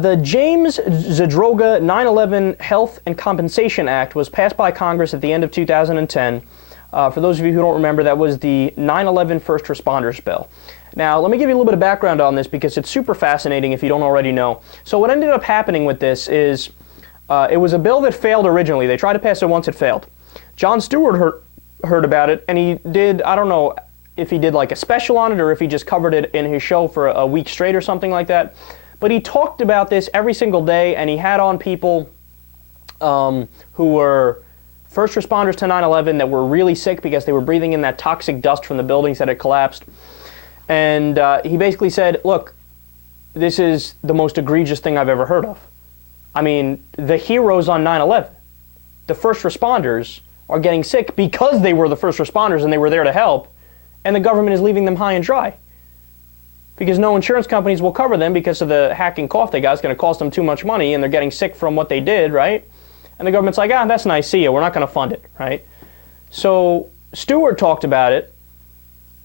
The James Zadroga 9/11 Health and Compensation Act was passed by Congress at the end of 2010. For those of you who don't remember, that was the 9/11 First Responders Bill. Now, let me give you a little bit of background on this because it's super fascinating if you don't already know. So what ended up happening with this is it was a bill that failed originally. They tried to pass it once, it failed. Jon Stewart heard about it, and he did, I don't know if he did like a special on it or if he just covered it in his show for a week straight or something like that. But he talked about this every single day, and he had on people who were first responders to 9/11 that were really sick because they were breathing in that toxic dust from the buildings that had collapsed. And he basically said, look, this is the most egregious thing I've ever heard of. I mean, the heroes on 9/11, the first responders, are getting sick because they were the first responders and they were there to help, and the government is leaving them high and dry. Because no insurance companies will cover them because of the hacking cough they got. It's going to cost them too much money, and they're getting sick from what they did, right? And the government's like, that's nice, see ya, we're not going to fund it, right? So Stewart talked about it,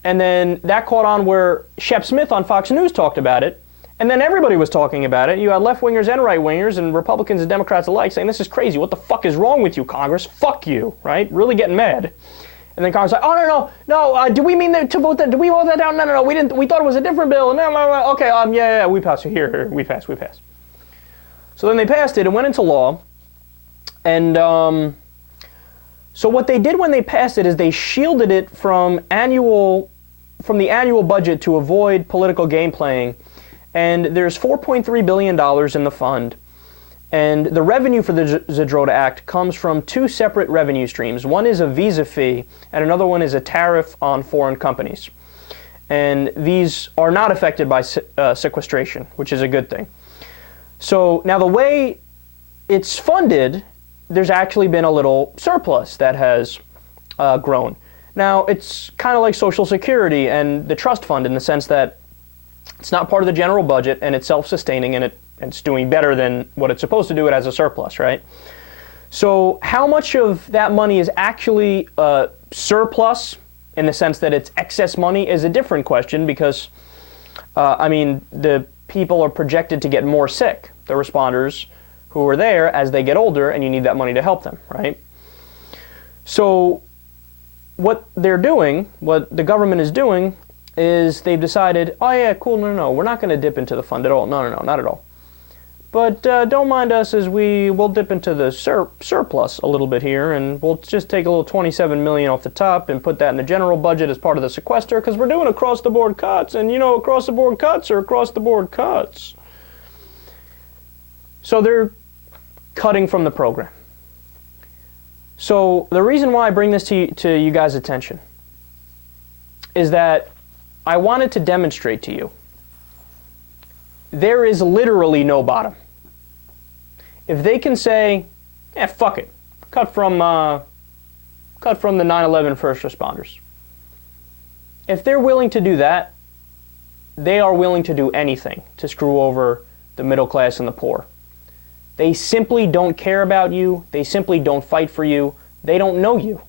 and then that caught on where Shep Smith on Fox News talked about it, and then everybody was talking about it. You had left-wingers and right-wingers and Republicans and Democrats alike saying, this is crazy, what the fuck is wrong with you, Congress? Fuck you, right? Really getting mad. And then Congress was like, oh, no, do we mean to vote that, do we vote that down? No, we didn't, we thought it was a different bill. No, okay, yeah, we passed it. Here, we passed. So then they passed it and went into law, and so what they did when they passed it is they shielded it from the annual budget to avoid political game playing. And there's $4.3 billion in the fund. And the revenue for the Zadroga Act comes from two separate revenue streams. One is a visa fee, and another one is a tariff on foreign companies. And these are not affected by sequestration, which is a good thing. So now the way it's funded, there's actually been a little surplus that has grown. Now, it's kind of like Social Security and the trust fund in the sense that it's not part of the general budget, and it's self-sustaining, and it's doing better than what it's supposed to do. It has a surplus, right? So how much of that money is actually surplus in the sense that it's excess money is a different question because, the people are projected to get more sick, the responders who are there as they get older, and you need that money to help them, right? So what they're doing, what the government is doing, is they've decided, oh yeah, cool, no, we're not going to dip into the fund at all. No, not at all. But don't mind us as we'll dip into the surplus a little bit here, and we'll just take a little $27 million off the top and put that in the general budget as part of the sequester, because we're doing across-the-board cuts, and across-the-board cuts are across-the-board cuts. So they're cutting from the program. So the reason why I bring this to you guys' attention is that I wanted to demonstrate to you there is literally no bottom. If they can say, fuck it, cut from the 9/11 first responders. If they're willing to do that, they are willing to do anything to screw over the middle class and the poor. They simply don't care about you. They simply don't fight for you. They don't know you.